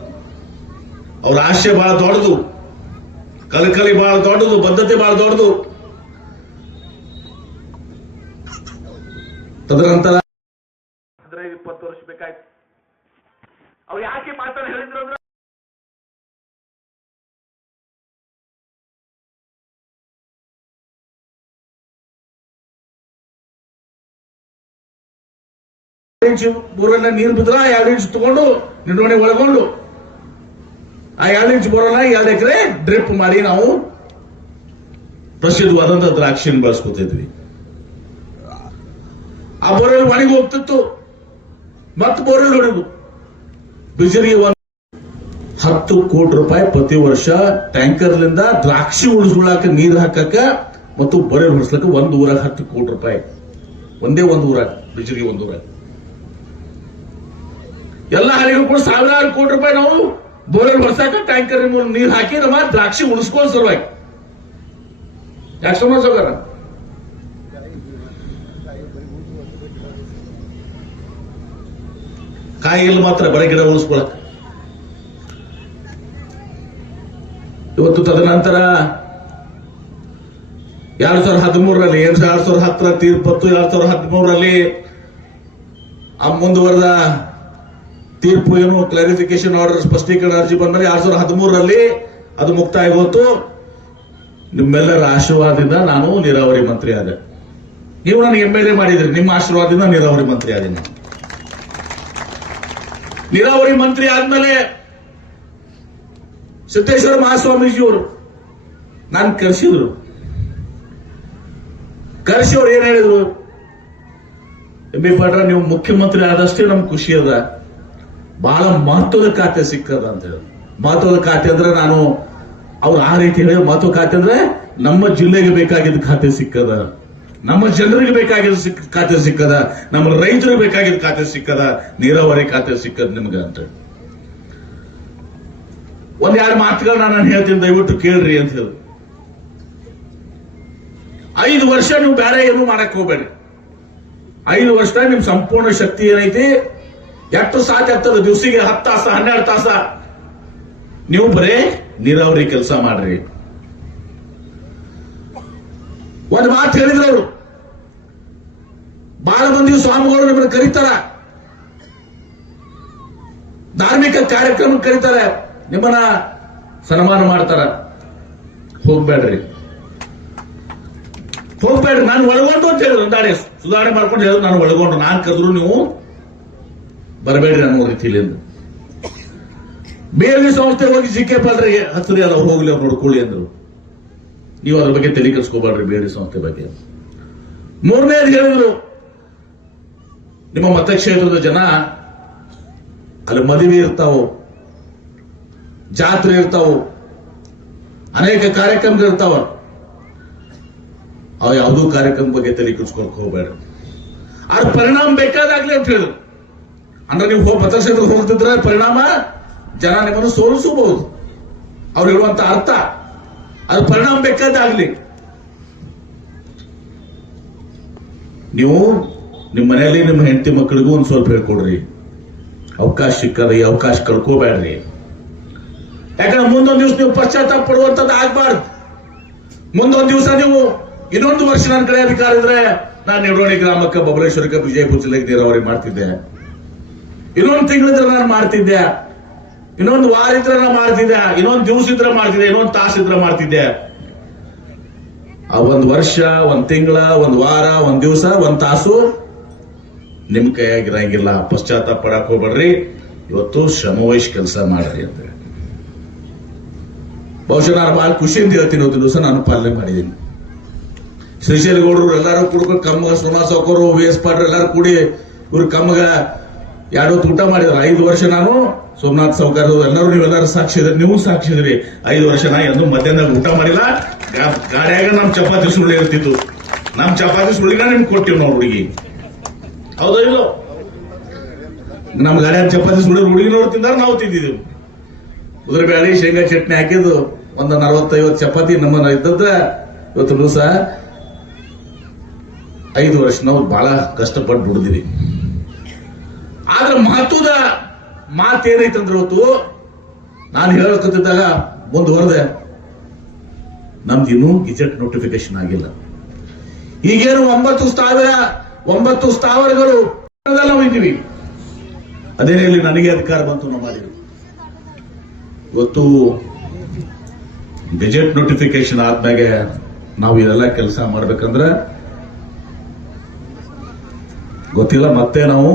ಅವ್ರ ಆಶಯ ಬಹಳ ದೊಡ್ಡದು. ಕಲಕಲಿ ಬಹಳ ದೊಡ್ಡದು ಬದ್ಧತೆ ಬಹಳ ದೊಡ್ಡದು. ತದನಂತರ ಹದಿನೈದು ಇಪ್ಪತ್ತು ವರ್ಷ ಬೇಕಾಯ್ತು. ಅವ್ರು ಯಾಕೆ ಮಾತಾಡಿ ಹೇಳಿದ್ರು ಅಂದ್ರೆ ಇಂಚು ಬೋರ್ವೆಲ್ ನೀರು ಬಿದ್ರ ಎರಡು ಇಂಚ್ ತಗೊಂಡು ನಿರ್ವಹಣೆ ಒಳಗೊಂಡು. ಆ ಎರಡು ಇಂಚ್ ಬರೋಲ್ಲ ಎರಡು ಎಕರೆ ಡ್ರಿಪ್ ಮಾಡಿ ನಾವು ಪ್ರಸಿದ್ಧವಾದಂತ ದ್ರಾಕ್ಷಿನ ಬಳಸ್ಕೊತಿದ್ವಿ. ಆ ಬೋರ್ವೆಲ್ ಒಣಗಿ ಹೋಗ್ತಿತ್ತು. ಮತ್ತೆ ಬೋರ್ವೆಲ್ ಹೊಡೆದು. ಬಿಜರಿಗೆ ಒಂದು ಹತ್ತು ಕೋಟಿ ರೂಪಾಯಿ ಪ್ರತಿ ವರ್ಷ ಟ್ಯಾಂಕರ್ಲಿಂದ ದ್ರಾಕ್ಷಿ ಉಳಿಸ್ಕೊಳ್ಳಾಕ ನೀರು ಹಾಕಕ ಮತ್ತು ಬೋರ್ವೆಲ್ ಹೊಡಿಸ್ಲಕ್ಕ ಒಂದು ಊರಾಗ ಹತ್ತು ಕೋಟಿ ರೂಪಾಯಿ. ಒಂದೇ ಒಂದು ಊರಾಗ ಬಿಜರಿಗೆ ಒಂದು ಊರಾಗ. ಎಲ್ಲ ಹಳ್ಳಿಗೂ ಕೂಡ ಸಾವಿರಾರು ಕೋಟಿ ರೂಪಾಯಿ ನಾವು ಬೋರ್ವೆಲ್ ಹೊಡ್ಸಾಕ ಟ್ಯಾಂಕರ್ ನೀರು ಹಾಕಿ ನಮ್ಮ ದ್ರಾಕ್ಷಿ ಉಳಿಸ್ಕೊಳ್ಳೋ ಸಲುವಾಗಿ ಯಾಕೆ ಸಮಾಜ ಕಾಯಿಲ್ ಮಾತ್ರ ಬರ ಗಿಡ ಉಳಿಸ್ಕೊಳಕ್. ಇವತ್ತು ತದನಂತರ ಎರಡ್ ಸಾವಿರದ ಹದಿಮೂರರಲ್ಲಿ ಎರಡ್ ಸಾವಿರದ ಹತ್ತರ ತೀರ್ಪತ್ತು ಎರಡ್ ಸಾವಿರದ ಹದಿಮೂರರಲ್ಲಿ, ಆ ಮುಂದುವರೆದ ತೀರ್ಪು ಏನು ಕ್ಲಾರಿಫಿಕೇಶನ್ ಆರ್ಡರ್ ಸ್ಪಷ್ಟೀಕರಣ ಅರ್ಜಿ ಬಂದ್ಮೇಲೆ ಎರಡ್ ಸಾವಿರದ ಹದಿಮೂರರಲ್ಲಿ ಅದು ಮುಕ್ತಾಯ ಹೋತು. ನಿಮ್ಮೆಲ್ಲರ ಆಶೀರ್ವಾದದಿಂದ ನಾನು ನೀರಾವರಿ ಮಂತ್ರಿ ಆದೆ. ನೀವು ನನಗೆ ಎಂ ಎಲ್ ಎ ಮಾಡಿದ್ರಿ, ನಿಮ್ಮ ಆಶೀರ್ವಾದದಿಂದ ನೀರಾವರಿ ಮಂತ್ರಿ ಆದೆ ನೀರಾವರಿ ಮಂತ್ರಿ ಆದ್ಮೇಲೆ ಸಿದ್ದೇಶ್ವರ ಮಹಾಸ್ವಾಮೀಜಿಯವರು ನಾನು ಕರೆಸಿದ್ರು. ಕರೆಸಿ ಅವ್ರು ಏನ್ ಹೇಳಿದ್ರು? ಎಂ ಬಿ ಪಾಟ್ರ ನೀವು ಮುಖ್ಯಮಂತ್ರಿ ಆದಷ್ಟೇ ನಮ್ಗೆ ಖುಷಿ ಅದ. ಬಹಳ ಮಹತ್ವದ ಖಾತೆ ಸಿಕ್ಕದ ಅಂತ ಹೇಳಿ. ಮಹತ್ವದ ಖಾತೆ ಅಂದ್ರೆ ನಾನು ಅವ್ರು ಆ ರೀತಿ ಹೇಳಿ ಮಹತ್ವ ಖಾತೆ ಅಂದ್ರೆ ನಮ್ಮ ಜಿಲ್ಲೆಗೆ ಬೇಕಾಗಿದ್ದ ಖಾತೆ ಸಿಕ್ಕದ ನಮ್ಮ ಜನರಿಗೆ ಬೇಕಾಗಿದ್ದ ಸಿಕ್ಕ ಖಾತೆ ಸಿಕ್ಕದ ನಮ್ಮ ರೈತರಿಗೆ ಬೇಕಾಗಿದ್ದ ಖಾತೆ ಸಿಕ್ಕದ ನೀರಾವರಿ ಖಾತೆ ಸಿಕ್ಕದ ನಿಮ್ಗೆ ಅಂತ ಹೇಳಿ. ಒಂದ್ ಎರಡು ನಾನು ಹೇಳ್ತೀನಿ, ದಯವಿಟ್ಟು ಕೇಳ್ರಿ ಅಂತ ಹೇಳಿ. ಐದು ವರ್ಷ ನೀವು ಬೇರೆ ಏನು ಮಾಡಕ್ ಹೋಗ್ಬೇಡಿ. ಐದು ವರ್ಷ ನಿಮ್ ಸಂಪೂರ್ಣ ಶಕ್ತಿ ಏನೈತಿ? ಎಷ್ಟು ಸಾಧ್ಯ ಆಗ್ತದೆ ದಿವಸಿಗೆ? ಹತ್ತು ತಾಸ, ಹನ್ನೆರಡು ತಾಸ? ನೀವು ಬರೇ ನೀರಾವರಿ ಕೆಲಸ ಮಾಡ್ರಿ. ಒಂದು ಮಾತು ಹೇಳಿದ್ರು ಅವರು. ಬಹಳ ಮಂದಿ ಸ್ವಾಮಿಗಳು ನಿಮ್ಮನ್ನು ಕರೀತಾರ. ಧಾರ್ಮಿಕ ಕಾರ್ಯಕ್ರಮ ಕರೀತಾರೆ. ನಿಮ್ಮನ್ನ ಸನ್ಮಾನ ಮಾಡ್ತಾರ. ಹೋಗ್ಬೇಡ್ರಿ. ಹೋಗ್ಬೇಡ್ರಿ. ನಾನು ಒಳಗೊಂಡು ಅಂತ ಹೇಳಿದ್ರು. ಸುಧಾರಣೆ ಮಾಡ್ಕೊಂಡು ಹೇಳಿದ್ರು. ನಾನು ಒಳಗೊಂಡು. ನಾನು ಕರೆದ್ರು ನೀವು ಬರಬೇಡ್ರಿ ಅನ್ನೋ ರೀತಿಲಿಂದ ಬೇರೆ ಸಂಸ್ಥೆ ಹೋಗಿ ಜಿ ಕೆ ಹತ್ತಿರ ಯಾರು ಹೋಗ್ಲಿ, ಅವ್ರು ನೋಡ್ಕೊಳ್ಳಿ ಅಂದ್ರು. ನೀವು ಅದ್ರ ಬಗ್ಗೆ ತಲೆ ಕೆಡಿಸ್ಕೋಬೇಡ್ರಿ ಬೇರೆ ಸಂಸ್ಥೆ ಬಗ್ಗೆ ಮೂರನೇದು ಹೇಳಿದ್ರು, ನಿಮ್ಮ ಮತಕ್ಷೇತ್ರದ ಜನ, ಅಲ್ಲಿ ಮದುವೆ ಇರ್ತಾವು, ಜಾತ್ರೆ ಇರ್ತಾವು, ಅನೇಕ ಕಾರ್ಯಕ್ರಮಗಳು ಇರ್ತಾವ. ಅವ ಯಾವುದೂ ಕಾರ್ಯಕ್ರಮ ಬಗ್ಗೆ ತಲೆ ಕೆಡಿಸ್ಕೊಳಕ್ ಹೋಗ್ಬೇಡ ಅದ್ರ ಪರಿಣಾಮ ಬೇಕಾದಾಗ್ಲಿ ಅಂತ ಹೇಳಿದ್ರು. ಅಂದ್ರೆ ನೀವು ಹೋಗಿ ಹೋಗ್ತಿದ್ರೆ ಪರಿಣಾಮ ಜನ ನಿಮ್ಮನ್ನು ಸೋಲಿಸಬಹುದು. ಅವ್ರು ಹೇಳುವಂತ ಅರ್ಥ. ಅದು ಪರಿಣಾಮ ಬೇಕಾದಾಗ್ಲಿ ನೀವು ನಿಮ್ಮ ಮನೆಯಲ್ಲಿ ನಿಮ್ಮ ಹೆಂಡತಿ ಮಕ್ಕಳಿಗೂ ಒಂದು ಸ್ವಲ್ಪ ಹೇಳ್ಕೊಡ್ರಿ ಅವಕಾಶ ಸಿಕ್ಕದ ಈ ಅವಕಾಶ ಕಳ್ಕೋಬೇಡ್ರಿ. ಯಾಕಂದ್ರೆ ಮುಂದೊಂದು ದಿವಸ ನೀವು ಪಶ್ಚಾತ್ತಾಪ ಪಡುವಂತದ್ದು ಆಗ್ಬಾರ್ದು. ಮುಂದೊಂದು ದಿವಸ ನೀವು ಇನ್ನೊಂದು ವರ್ಷ ನನ್ನ ಕಡೆ ಅಧಿಕಾರ ಇದ್ರೆ ನಾನು ನಿಡೋಣಿ ಗ್ರಾಮಕ್ಕೆ ಬಬಲೇಶ್ವರಕ್ಕೆ ವಿಜಯಪುರ ಜಿಲ್ಲೆಗೆ ನೀರಾವರಿ ಮಾಡ್ತಿದ್ದೆ. ಇನ್ನೊಂದು ತಿಂಗಳಿದ್ರೆ ನಾನು ಮಾಡ್ತಿದ್ದೆ. ಇನ್ನೊಂದು ವಾರ ಇದ್ರ ನಾನು ಮಾಡ್ತಿದ್ದೆ. ಇನ್ನೊಂದು ದಿವಸ ಇದ್ರ ಮಾಡ್ತಿದ್ದೆ. ಇನ್ನೊಂದು ತಾಸು ಇದ್ರ ಮಾಡ್ತಿದ್ದೆ. ಆ ಒಂದ್ ವರ್ಷ, ಒಂದ್ ತಿಂಗಳ, ಒಂದ್ ವಾರ, ಒಂದ್ ದಿವಸ, ಒಂದ್ ತಾಸು ನಿಮ್ ಕೈಯಾಗಿರಂಗಿಲ್ಲ ಪಶ್ಚಾತ್ತಾಪ ಪಡಕ್ ಹೋಗ್ಬೇಡ್ರಿ. ಇವತ್ತು ಶ್ರಮವಹಿಸಿ ಕೆಲಸ ಮಾಡ್ರಿ ಅಂತ. ಬಹುಶಃ ನಾನು ಬಹಳ ಖುಷಿಯಿಂದ ಹೇಳ್ತೀನಿ ಇವತ್ತು ದಿವಸ ನಾನು ಪಾಲನೆ ಮಾಡಿದ್ದೀನಿ. ಶ್ರೀಶೈಲಗೌಡರು ಎಲ್ಲರೂ ಕೂಡ್ಕೊಂಡು ಕಮ್ಮಗ ಸೋಮಾ ಸೌಕರು ವಿ ಎಸ್ ಪಾಟ್ರು ಎಲ್ಲರೂ ಕೂಡಿ ಇವ್ರ ಕಮ್ಮಗ ಹೊತ್ತು ಊಟ ಮಾಡಿದ್ರು. ಐದು ವರ್ಷ ನಾನು ಸೋಮನಾಥ್ ಸೌಕರ್ ಎಲ್ಲರೂ ನೀವೆಲ್ಲರೂ ಸಾಕ್ಷಿ ಇದ್ರೆ ನೀವು ಸಾಕ್ಷಿ ಇದ್ರಿ ಐದು ವರ್ಷ ನಾ ಎಂದು ಮಧ್ಯಾಹ್ನ ಊಟ ಮಾಡಿಲ್ಲ. ಗಾಡಿಯಾಗ ಗಾಡ್ಯಾಗ ನಮ್ ಚಪಾತಿ ಸುಳ್ಳಿ ಇರ್ತಿತ್ತು. ನಮ್ ಚಪಾತಿ ಸುಳ್ಳಿನ ನಿಮ್ಗೆ ಕೊಟ್ಟಿವ್ ನಾವು ಹುಡುಗಿ. ಹೌದೋ ಇಲ್ಲೋ? ನಮ್ ಗಾಡಿಯಾಗ ಚಪಾತಿ ಸುಳ್ಳಿ ಹುಡುಗಿ ನೋಡಿ ತಿಂದಾರ ನಾವು ತಿಂದಿದ್ದೀವಿ. ಉದ್ರ ಬ್ಯಾಳಿ, ಶೇಂಗಾ ಚಟ್ನಿ ಹಾಕಿದ್ದು ಒಂದು ನಲವತ್ತೈವತ್ತು ಚಪಾತಿ ನಮ್ಮ ಇದ್ದದ್ರ ಇವತ್ತು ದಿವಸ ಐದು ವರ್ಷ ನಾವು ಬಹಳ ಕಷ್ಟಪಟ್ಟು ದುಡಿದಿವಿ. ಆದ್ರೆ ಮಹತ್ವದ ಮಾತೇನೈತಂದ್ರೆ ಇವತ್ತು ನಾನು ಹೇಳಕತ್ತಿದ್ದಾಗ ಮುಂದುವರೆದೆ ನಮ್ದು ಇನ್ನೂ ಗಿಜೆಟ್ ನೋಟಿಫಿಕೇಶನ್ ಆಗಿಲ್ಲ. ಈಗೇನು ಒಂಬತ್ತು ಸಾವಿರ ಒಂಬತ್ತು ಸ್ಥಾವರಗಳು ನಾವು ಇದ್ದೀವಿ ಅದೇ ಇಲ್ಲಿ ನನಗೆ ಅಧಿಕಾರ ಬಂತು, ನಾವು ಮಾಡಿದ್ರು ಇವತ್ತು ಗೆಜೆಟ್ ನೋಟಿಫಿಕೇಶನ್ ಆದ್ಮೇಲೆ ನಾವು ಇದೆಲ್ಲ ಕೆಲಸ ಮಾಡ್ಬೇಕಂದ್ರೆ ಗೊತ್ತಿಲ್ಲ, ಮತ್ತೆ ನಾವು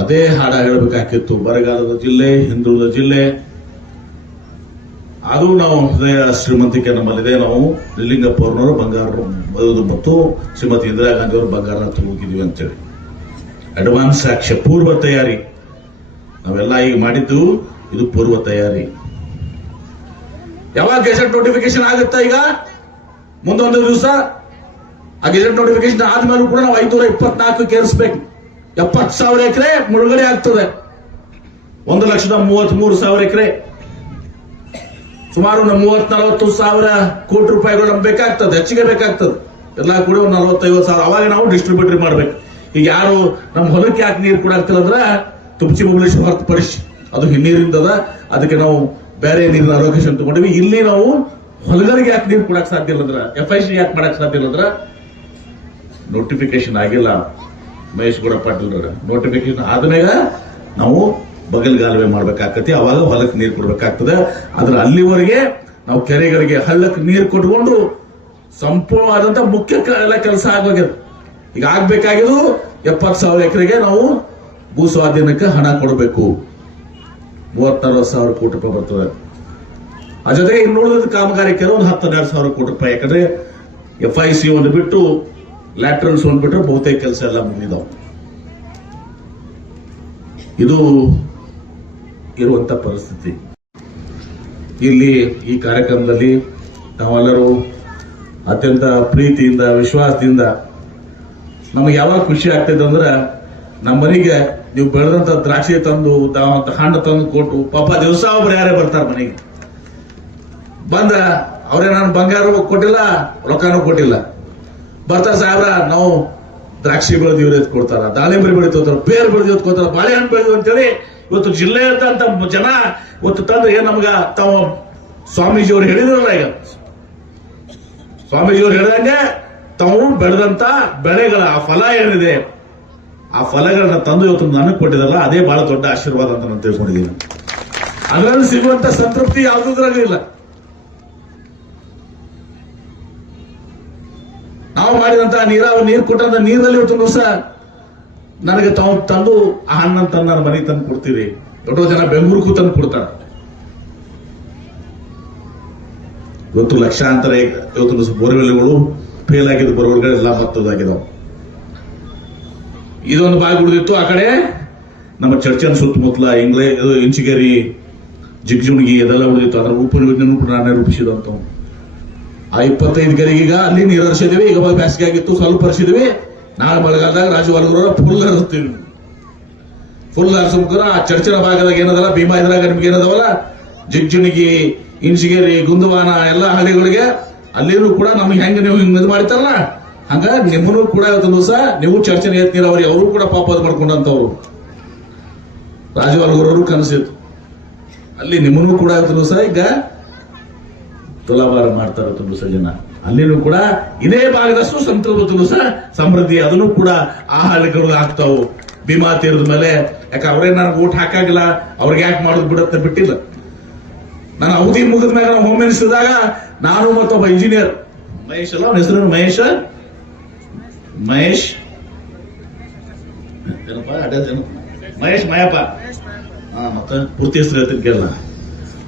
ಅದೇ ಹಾಡ ಹೇಳಬೇಕಾಗಿತ್ತು. ಬರಗಾಲದ ಜಿಲ್ಲೆ, ಹಿಂದುಳಿದ ಜಿಲ್ಲೆ. ಅದು ನಾವು ಹೃದಯ ಶ್ರೀಮಂತಿಕೆ ನಮ್ಮಲ್ಲಿದೆ. ನಾವು ನಿಲಿಂಗಪ್ಪ ಅವ್ರನ್ನವರು ಬಂಗಾರ ಮತ್ತು ಶ್ರೀಮತಿ ಇಂದಿರಾ ಗಾಂಧಿ ಅವರು ಬಂಗಾರ ತಗೋಗಿದೀವಿ ಅಂತೇಳಿ. ಅಡ್ವಾನ್ಸ್ ಸಾಕ್ಷ್ಯ, ಪೂರ್ವ ತಯಾರಿ. ನಾವೆಲ್ಲ ಈಗ ಮಾಡಿದ್ದು ಇದು ಪೂರ್ವ ತಯಾರಿ. ಯಾವಾಗ ಗೆಜೆಟ್ ನೋಟಿಫಿಕೇಶನ್ ಆಗುತ್ತಾ ಈಗ? ಮುಂದೊಂದು ದಿವಸ? ಆ ಗೆಜೆಟ್ ನೋಟಿಫಿಕೇಶನ್ ಆದ್ಮೇಲೂ ಕೂಡ ನಾವು ಐದುನೂರ ಇಪ್ಪತ್ನಾಲ್ಕು ಕೇರಿಸ್ಬೇಕು ಎಪ್ಪತ್ತು ಸಾವಿರ ಎಕರೆ ಮುಳುಗಡೆ ಆಗ್ತದೆ. ಒಂದು ಲಕ್ಷದ ಮೂವತ್ತ್ ಮೂರು ಸಾವಿರ ಎಕರೆ. ಸುಮಾರು ಮೂವತ್ ನಲವತ್ತು ಸಾವಿರ ಕೋಟಿ ರೂಪಾಯಿಗಳು ನಮ್ಗೆ ಬೇಕಾಗ್ತದೆ, ಹೆಚ್ಚಿಗೆ ಬೇಕಾಗ್ತದೆ. ಎಲ್ಲ ಕೂಡ ಒಂದು ನಲವತ್ತೈವತ್ತು ಸಾವಿರ. ಅವಾಗ ನಾವು ಡಿಸ್ಟ್ರಿಬ್ಯೂಟರಿ ಮಾಡ್ಬೇಕು. ಈಗ ಯಾರು ನಮ್ಮ ಹೊಲಕ್ಕೆ ಯಾಕೆ ನೀರು ಕೊಡಾಗ್ತಿಲ್ಲ ಅಂದ್ರೆ ತುಪ್ಚಿ ಬಬಲೇಶ್ ಹೊರತುಪಡಿಸಿ ಅದು ಹಿನ್ನೀರಿಂದದ ಅದಕ್ಕೆ ನಾವು ಬೇರೆ ನೀರಿನ ಅಲೋಕೇಶನ್ ತಗೊಂಡಿವಿ. ಇಲ್ಲಿ ನಾವು ಹೊಲಗಳಿಗೆ ಯಾಕೆ ನೀರು ಕೊಡಕ್ ಸಾಧ್ಯ ಇಲ್ಲ ಅಂದ್ರೆ ಎಫ್ ಐ ಸಿ ಯಾಕೆ ಮಾಡಕ್ ಸಾಧ್ಯ ಇಲ್ಲ ಅಂದ್ರೆ ನೋಟಿಫಿಕೇಶನ್ ಆಗಿಲ್ಲ. ಮಹೇಶ್ ಗೌಡ ಪಾಟೀಲ್ ನೋಟಿಫಿಕೇಶನ್ ಆದ್ಮೇಗ ನಾವು ಬಗಲ್ಗಾಲುವೆ ಮಾಡ್ಬೇಕಾಗ್ತತಿ ಅವಾಗ ಹೊಲಕ್ಕೆ ನೀರು ಕೊಡ್ಬೇಕಾಗ್ತದೆ. ಆದ್ರೆ ಅಲ್ಲಿವರೆಗೆ ನಾವು ಕೆರೆಗಳಿಗೆ ಹಳ್ಳಕ್ಕೆ ನೀರು ಕೊಟ್ಕೊಂಡು ಸಂಪೂರ್ಣವಾದಂತ ಮುಖ್ಯ ಕೆಲಸ ಆಗೋಗ್ಯದ ಈಗ ಆಗ್ಬೇಕಾಗಿದ್ದು ಎಪ್ಪತ್ತು ಸಾವಿರ ಎಕರೆಗೆ ನಾವು ಭೂ ಸ್ವಾಧೀನಕ್ಕೆ ಹಣ ಕೊಡಬೇಕು. ಮೂವತ್ತರವತ್ತು ಸಾವಿರ ಕೋಟಿ ರೂಪಾಯಿ ಬರ್ತದೆ. ಆ ಜೊತೆಗೆ ಇನ್ನುಳಿದ ಕಾಮಗಾರಿ ಕೆಲವೊಂದು ಹತ್ತು ಹನ್ನೆರಡು ಸಾವಿರ ಕೋಟಿ ರೂಪಾಯಿ. ಯಾಕಂದ್ರೆ ಎಫ್ ಐ ಸಿ ಒಂದು ಬಿಟ್ಟು ಲ್ಯಾಟ್ರಲ್ಸ್ ಬಂದ್ಬಿಟ್ರೆ ಬಹುತೇಕ ಕೆಲಸ ಎಲ್ಲ ಮುಗಿದವು. ಇದು ಇರುವಂತ ಪರಿಸ್ಥಿತಿ. ಇಲ್ಲಿ ಈ ಕಾರ್ಯಕ್ರಮದಲ್ಲಿ ನಾವೆಲ್ಲರೂ ಅತ್ಯಂತ ಪ್ರೀತಿಯಿಂದ, ವಿಶ್ವಾಸದಿಂದ ನಮಗೆ ಯಾವಾಗ ಖುಷಿ ಆಗ್ತೈತೆ ಅಂದ್ರೆ ನಮ್ಮ ಮನೆಗೆ ನೀವು ಬೆಳೆದಂತ ದ್ರಾಕ್ಷಿ ತಂದು ಹಣ್ಣು ತಂದು ಕೊಟ್ಟು, ಪಾಪ ದಿವಸ ಒಬ್ರು ಯಾರೇ ಬರ್ತಾರೆ ಮನೆಗೆ. ಬಂದ, ಅವ್ರೇ ನಾನು ಬಂಗಾರ ಕೊಟ್ಟಿಲ್ಲ, ರೊಕ್ಕನೂ ಕೊಟ್ಟಿಲ್ಲ. ಬರ್ತಾರ ಸಾಹೇಬ್ರ, ನಾವು ದ್ರಾಕ್ಷಿ ಬೆಳೆದು ಇವ್ರು ಕೊಡ್ತಾರ, ದಾಳಿಂಬರಿ ಬೆಳಿತೋತಾರ ಬೇರ್ ಬೆಳೆದು ಎತ್ತ್ ಕೊಡ್ತಾರ, ಬಾಳೆಹಣ್ಣು ಬೆಳೆದು ಅಂತೇಳಿ ಇವತ್ತು ಜಿಲ್ಲೆ ಅಂತ ಜನ ಇವತ್ತು ತಂದ್ರೆ ಏನ್ ನಮ್ಗ, ತಾವು ಸ್ವಾಮೀಜಿಯವರು ಹೇಳಿದ್ರಲ್ಲ ಈಗ. ಸ್ವಾಮೀಜಿ ಅವ್ರು ಹೇಳಿದಂಗೆ ತಾವು ಬೆಳೆದಂತ ಬೆಳೆಗಳ, ಆ ಫಲ ಏನಿದೆ, ಆ ಫಲಗಳನ್ನ ತಂದು ಇವತ್ತು ನನಗೆ ಕೊಟ್ಟಿದಾರಲ್ಲ ಅದೇ ಬಹಳ ದೊಡ್ಡ ಆಶೀರ್ವಾದ ಅಂತ ನಾನು ತಿಳ್ಕೊಂಡಿದ್ದೀನಿ. ಅದರಲ್ಲಿ ಸಿಗುವಂತ ಸಂತೃಪ್ತಿ ಯಾವುದ್ರಾಗೂ ಇಲ್ಲ. ನಾವು ಮಾಡಿದಂತ ನೀರಾವರಿ, ನೀರು ಕೊಟ್ಟಂತ ನೀರಲ್ಲಿ ಇವತ್ತು ದಿವಸ ನನಗೆ ತಾವು ತಂದು ಆ ಹಣ್ಣನ್ನು ತಂದು ನನ್ನ ಮನೆಗೆ ತಂದು ಕೊಡ್ತೀರಿ. ಎಷ್ಟೋ ಜನ ಬೆಂಗಳೂರಿಗೂ ತಂದು ಕೊಡ್ತಾರೆ. ಇವತ್ತು ಲಕ್ಷಾಂತರ ಇವತ್ತು ದಿವಸ ಬೋರ್ವೆಲ್ಗಳು ಫೇಲ್ ಆಗಿದ್ದು, ಬೋರ್ವೆಲ್ಗಳೆಲ್ಲ ಬರ್ತದಾಗಿದ್ದಾವೆ ಇದೊಂದು ಬಾಯಿ ಉಳಿದಿತ್ತು ಆ ಕಡೆ ನಮ್ಮ ಚರ್ಚನ್ ಸುತ್ತಮುತ್ತಲ ಇಂಗ್ಲೇ ಇಂಚಿಗೇರಿ, ಜಿಗ್ಜುಣಗಿ ಇದೆಲ್ಲ ಉಳಿದಿತ್ತು. ಅದರ ಉಪ ಯೋಜನೆ ಕೂಡ ನಾನೇ ರೂಪಿಸಿದಂತವು ಆ ಇಪ್ಪತ್ತೈದು ಗರಿಗೀಗ ಅಲ್ಲಿ ನೀರು ಹರಿಸಿದ್ವಿ. ಈಗ ಬೇಸಿಗೆ ಆಗಿತ್ತು, ಸ್ವಲ್ಪ ಹರಿಸಿದ್ವಿ. ನಾಳೆ ಮಳೆಗಾಲದಾಗ ರಾಜವರ್ಗರ ಫುಲ್ ಹರಿಸ್ತೀವಿ. ಫುಲ್ ಹರಿಸ ಮುಖಾಂತರ ಆ ಚರ್ಚಿನ ಭಾಗದಾಗ ಏನದಲ್ಲ, ಭೀಮಾ ಇದ್ರಾಗ ನಿಮ್ಗೆ ಏನದವಲ್ಲ? ಜಿಗ್ಜುಣಿಗಿ, ಇಂಜಿಗೇರಿ, ಗುಂದವಾನ ಎಲ್ಲ ಹಳ್ಳಿಗಳಿಗೆ ಅಲ್ಲಿನೂ ಕೂಡ ನಮ್ಗೆ ಹೆಂಗೆ ನೀವು ಹಿಂಗ್ ಇದು ಮಾಡ್ತಾರಲ್ಲ ಹಂಗ ನಿಮ್ಮನ್ನು ಕೂಡ ಇವತ್ತು ದಿವಸ ನೀವು ಚರ್ಚೆನ ಎತ್ ನೀರಾವರಿ ಅವರು ಕೂಡ ಪಾಪ ಅದು ಮಾಡ್ಕೊಂಡಂತವ್ರು. ರಾಜವರ್ಗರವರು ಕನಸಿತ್ತು. ಅಲ್ಲಿ ನಿಮ್ಮನ್ನು ಕೂಡ ಇವತ್ತು ದಿವಸ ಈಗ ತುಲಾಭಾರ ಮಾಡ್ತಾರೆ ತುಂಬ ಜನ. ಅಲ್ಲಿನೂ ಕೂಡ ಇದೇ ಭಾಗದಷ್ಟು ಸಂತೃಪ್ತಿ ಸಹ ಸಮೃದ್ಧಿ ಅದನ್ನು ಕೂಡ ಆ ಹಳ್ಳಿಗಳು ಆಗ್ತಾವು. ಭೀಮಾ ತೀರದ ಮೇಲೆ. ಯಾಕೆ ಅವರೇ ನನಗೆ ಊಟ ಹಾಕಾಗಿಲ್ಲ ಅವ್ರಿಗೆ ಯಾಕೆ ಮಾಡೋದು ಬಿಡುತ್ತೆ ಬಿಟ್ಟಿಲ್ಲ. ನಾನು ಅವಧಿ ಮುಗಿದ ಮೇಲೆ ಹೋಮ್ ಮಿನಿಸ್ಟರ್ದಾಗ ನಾನು ಮತ್ತೊಬ್ಬ ಇಂಜಿನಿಯರ್ ಮಹೇಶ್ ಅಲ್ಲ ಅವನ ಹೆಸರು ಮಹೇಶ್? ಮಹೇಶ್. ಏನಪ್ಪ ಮಹೇಶ್ ಮಾಯಪ್ಪ. ಹಾ ಮತ್ತೆ ಪೂರ್ತಿ ಹೆಸರು ಹೇಳ್ತಿದ್ಕಲ್ಲ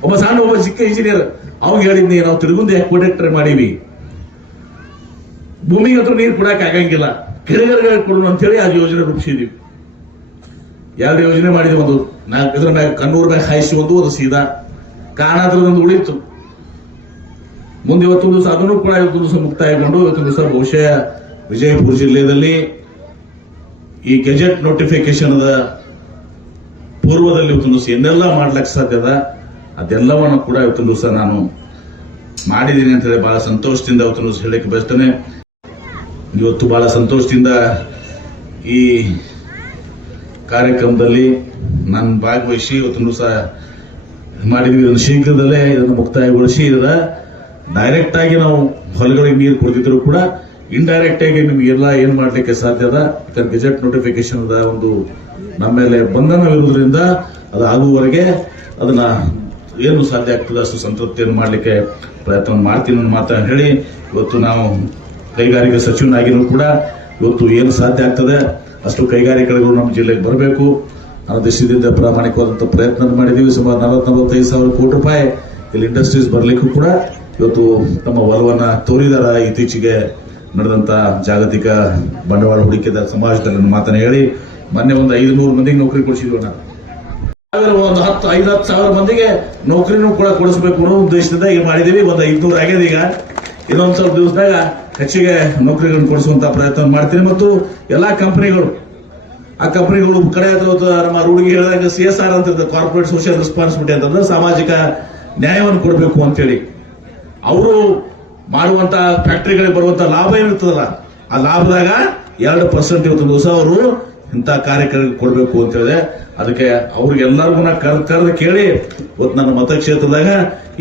ಒಬ್ಬ ಸಣ್ಣ ಒಬ್ಬ ಚಿಕ್ಕ ಇಂಜಿನಿಯರ್ ಅವಾಗ ಹೇಳಿದ್ನಿ ನಾವು ತಿರುಗುಂದಿ ಪ್ರೊಟೆಕ್ಟರ್ ಮಾಡೀವಿ. ಭೂಮಿಗೆ ಹತ್ರ ನೀರು ಕೊಡಕ್ ಆಗಂಗಿಲ್ಲ. ಕೆರೆಗಳಿಗೆ ಕೊಡೋಣ ಅಂತೇಳಿ ಆ ಯೋಜನೆ ರೂಪಿಸಿದೀವಿ. ಎರಡು ಯೋಜನೆ ಮಾಡಿದ್ವಿ ಒಂದು. ನಾಲ್ಕು ಇದ್ರ ಮ್ಯಾಗ, ಕಣ್ಣೂರ್ ಮ್ಯಾಗ ಹಾಯಿಸಿ ಒಂದು ಒಂದು ಸೀದಾ ಕಾಣಾದ್ರದೊಂದು ಉಳಿತು. ಮುಂದೆ ಇವತ್ತು ದಿವಸ ಅದನ್ನು ಕೂಡ ಇವತ್ತೊಂದು ದಿವಸ ಮುಕ್ತಾಯಗೊಂಡು, ಇವತ್ತೊಂದು ದಿವಸ ಬಹುಶಃ ವಿಜಯಪುರ ಜಿಲ್ಲೆಯಲ್ಲಿ ಈ ಗೆಜೆಟ್ ನೋಟಿಫಿಕೇಶನ್ ಪೂರ್ವದಲ್ಲಿ ಇವತ್ತೊಂದು ದಿವಸ ಏನೆಲ್ಲ ಮಾಡ್ಲಿಕ್ಕೆ ಸಾಧ್ಯದ. ಅದೆಲ್ಲವನ್ನು ಕೂಡ ಇವತ್ತು ದಿವಸ ನಾನು ಮಾಡಿದ್ದೀನಿ ಅಂತ ಹೇಳಿ ಬಹಳ ಸಂತೋಷದಿಂದ ದಿವಸ ಹೇಳಕ್ಕೆ ಬಯಸ್ತೇನೆ. ಇವತ್ತು ಬಹಳ ಸಂತೋಷದಿಂದ ಈ ಕಾರ್ಯಕ್ರಮದಲ್ಲಿ ನಾನು ಭಾಗವಹಿಸಿ ಇವತ್ತು ದಿವಸ ಮಾಡಿದ್ವಿ. ಇದನ್ನು ಶೀಘ್ರದಲ್ಲೇ ಇದನ್ನು ಮುಕ್ತಾಯಗೊಳಿಸಿ. ಇದರ ಡೈರೆಕ್ಟ್ ಆಗಿ ನಾವು ಹೊಲಗಳಿಗೆ ನೀರು ಕೊಡ್ತಿದ್ರು ಕೂಡ ಇಂಡೈರೆಕ್ಟ್ ಆಗಿ ನಿಮಗೆಲ್ಲ ಏನ್ ಮಾಡ್ಲಿಕ್ಕೆ ಸಾಧ್ಯದ ಯಾಕಂದ್ರೆ ಗೆಜೆಟ್ ನೋಟಿಫಿಕೇಶನ್ ಒಂದು ನಮ್ಮ ಮೇಲೆ ಬಂಧನವಿರುವುದರಿಂದ ಅದು ಆಗುವವರೆಗೆ ಅದನ್ನ ಏನು ಸಾಧ್ಯ ಆಗ್ತದೆ ಅಷ್ಟು ಸಂತೃಪ್ತಿಯನ್ನು ಮಾಡಲಿಕ್ಕೆ ಪ್ರಯತ್ನ ಮಾಡ್ತೀನಿ ಅನ್ನೋ ಮಾತನ್ನು ಹೇಳಿ, ಇವತ್ತು ನಾವು ಕೈಗಾರಿಕೆ ಸಚಿವನಾಗಿರೋ ಕೂಡ ಇವತ್ತು ಏನು ಸಾಧ್ಯ ಆಗ್ತದೆ ಅಷ್ಟು ಕೈಗಾರಿಕೆಗಳು ನಮ್ಮ ಜಿಲ್ಲೆಗೆ ಬರಬೇಕು. ನಾವು ದೇಶದಿಂದ ಪ್ರಾಮಾಣಿಕವಾದಂಥ ಪ್ರಯತ್ನ ಮಾಡಿದ್ದೀವಿ. ಸುಮಾರು ನಲವತ್ತು ನಲವತ್ತೈದು ಸಾವಿರ ಕೋಟಿ ರೂಪಾಯಿ ಇಲ್ಲಿ ಇಂಡಸ್ಟ್ರೀಸ್ ಬರಲಿಕ್ಕೂ ಕೂಡ ಇವತ್ತು ತಮ್ಮ ಒಲವನ್ನ ತೋರಿದಾರ. ಇತ್ತೀಚೆಗೆ ನಡೆದಂಥ ಜಾಗತಿಕ ಬಂಡವಾಳ ಹೂಡಿಕೆದಾರ ಸಮಾಜದಲ್ಲಿ ಮಾತನ್ನು ಹೇಳಿ, ಮೊನ್ನೆ ಒಂದು ಐದು ನೂರು ಮಂದಿಗೆ ನೌಕರಿ ಕೊಡಿಸಿದ್ವಿ ನಾವು ಒಂದು ಹತ್ತು ಐದು ಹತ್ತು ಸಾವಿರ ಮಂದಿಗೆ ನೌಕರಿನೂ ಕೂಡ ಕೊಡಿಸ್ಬೇಕು ಅನ್ನೋ ಉದ್ದೇಶದಿಂದ ಈಗ ಮಾಡಿದೀವಿ ಒಂದು ಐದ್ನೂರು ಆಗ್ಯದ ಈಗ. ಇನ್ನೊಂದು ಸ್ವಲ್ಪ ದಿವಸದಾಗ ಹೆಚ್ಚಿಗೆ ನೌಕರಿಗಳನ್ನು ಕೊಡಿಸುವಂತ ಪ್ರಯತ್ನ ಮಾಡ್ತೀನಿ. ಮತ್ತು ಎಲ್ಲಾ ಕಂಪನಿಗಳು, ಆ ಕಂಪನಿಗಳು ಕಡೆ ನಮ್ಮ ರೂಢಿಗೆ ಹೇಳಿದಾಗ ಸಿ ಎಸ್ ಆರ್ ಅಂತ ಇರ್ತದೆ ಕಾರ್ಪೊರೇಟ್ ಸೋಷಿಯಲ್ ರೆಸ್ಪಾನ್ಸಿಬಿಲಿಟಿ ಅಂತಂದ್ರೆ ಸಾಮಾಜಿಕ ನ್ಯಾಯವನ್ನು ಕೊಡಬೇಕು ಅಂತೇಳಿ. ಅವರು ಮಾಡುವಂತ ಫ್ಯಾಕ್ಟರಿಗಳಿಗೆ ಬರುವಂತ ಲಾಭ ಏನಿರ್ತದಲ್ಲ, ಆ ಲಾಭದಾಗ ಎರಡು ಪರ್ಸೆಂಟ್ ಇವತ್ತು ದಿವಸ ಅವರು ಇಂಥ ಕಾರ್ಯಕ್ರಮಕ್ಕೆ ಕೊಡಬೇಕು ಅಂತ ಹೇಳಿದೆ ಅದಕ್ಕೆ ಅವ್ರಿಗೆಲ್ಲರಿಗೂ ನಾ ಕರೆದು ಕರೆದು ಕೇಳಿ. ಇವತ್ತು ನನ್ನ ಮತಕ್ಷೇತ್ರದಾಗ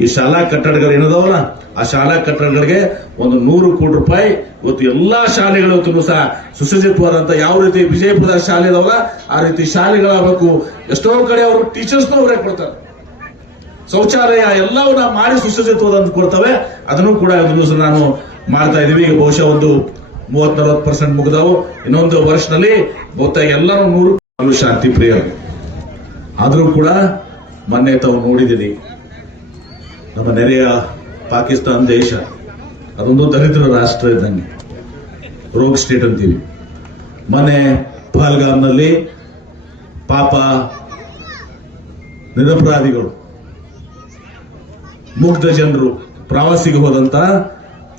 ಈ ಶಾಲಾ ಕಟ್ಟಡಗಳು ಏನದಾವಲ್ಲ, ಆ ಶಾಲಾ ಕಟ್ಟಡಗಳಿಗೆ ಒಂದು ನೂರು ಕೋಟಿ ರೂಪಾಯಿ ಇವತ್ತು ಎಲ್ಲಾ ಶಾಲೆಗಳು ಇವತ್ತು ಸಹ ಸುಸಜ್ಜಿತವಾದಂತ ಯಾವ ರೀತಿ ವಿಜಯಪುರ ಶಾಲೆ ಇದಾವಲ್ಲ, ಆ ರೀತಿ ಶಾಲೆಗಳಾಗಬೇಕು. ಎಷ್ಟೋ ಕಡೆ ಅವರು ಟೀಚರ್ಸ್ನೂ ಅವರೇ ಕೊಡ್ತಾರೆ. ಶೌಚಾಲಯ ಎಲ್ಲವನ್ನ ಮಾಡಿ ಸುಸಜ್ಜಿತವಾದಂತ ಕೊಡ್ತವೆ. ಅದನ್ನು ಕೂಡ ಒಂದು ದಿವಸ ನಾನು ಮಾಡ್ತಾ ಇದೀವಿ ಈಗ ಬಹುಶಃ ಒಂದು ಮೂವತ್ ನಲವತ್ತು ಪರ್ಸೆಂಟ್ ಮುಗಿದವು. ಇನ್ನೊಂದು ವರ್ಷದಲ್ಲಿ ಬಹುತೇಕ ಎಲ್ಲರೂ ನೂರು ಶಾಂತಿ ಪ್ರಿಯ ಆದರೂ ಕೂಡ ಮೊನ್ನೆ ತಾವು ನೋಡಿದಿರಿ, ನಮ್ಮ ನೆರೆಯ ಪಾಕಿಸ್ತಾನ ದೇಶ, ಅದೊಂದು ದರಿದ್ರ ರಾಷ್ಟ್ರ ಇದ್ದಂಗೆ, ರೋಗ್ ಸ್ಟೇಟ್ ಅಂತೀವಿ. ಮೊನ್ನೆ ಪಹಲ್ಗಾಮ್ನಲ್ಲಿ ಪಾಪ ನಿರಪರಾಧಿಗಳು, ಮುಗ್ಧ ಜನರು, ಪ್ರವಾಸಿಗೆ ಹೋದಂತ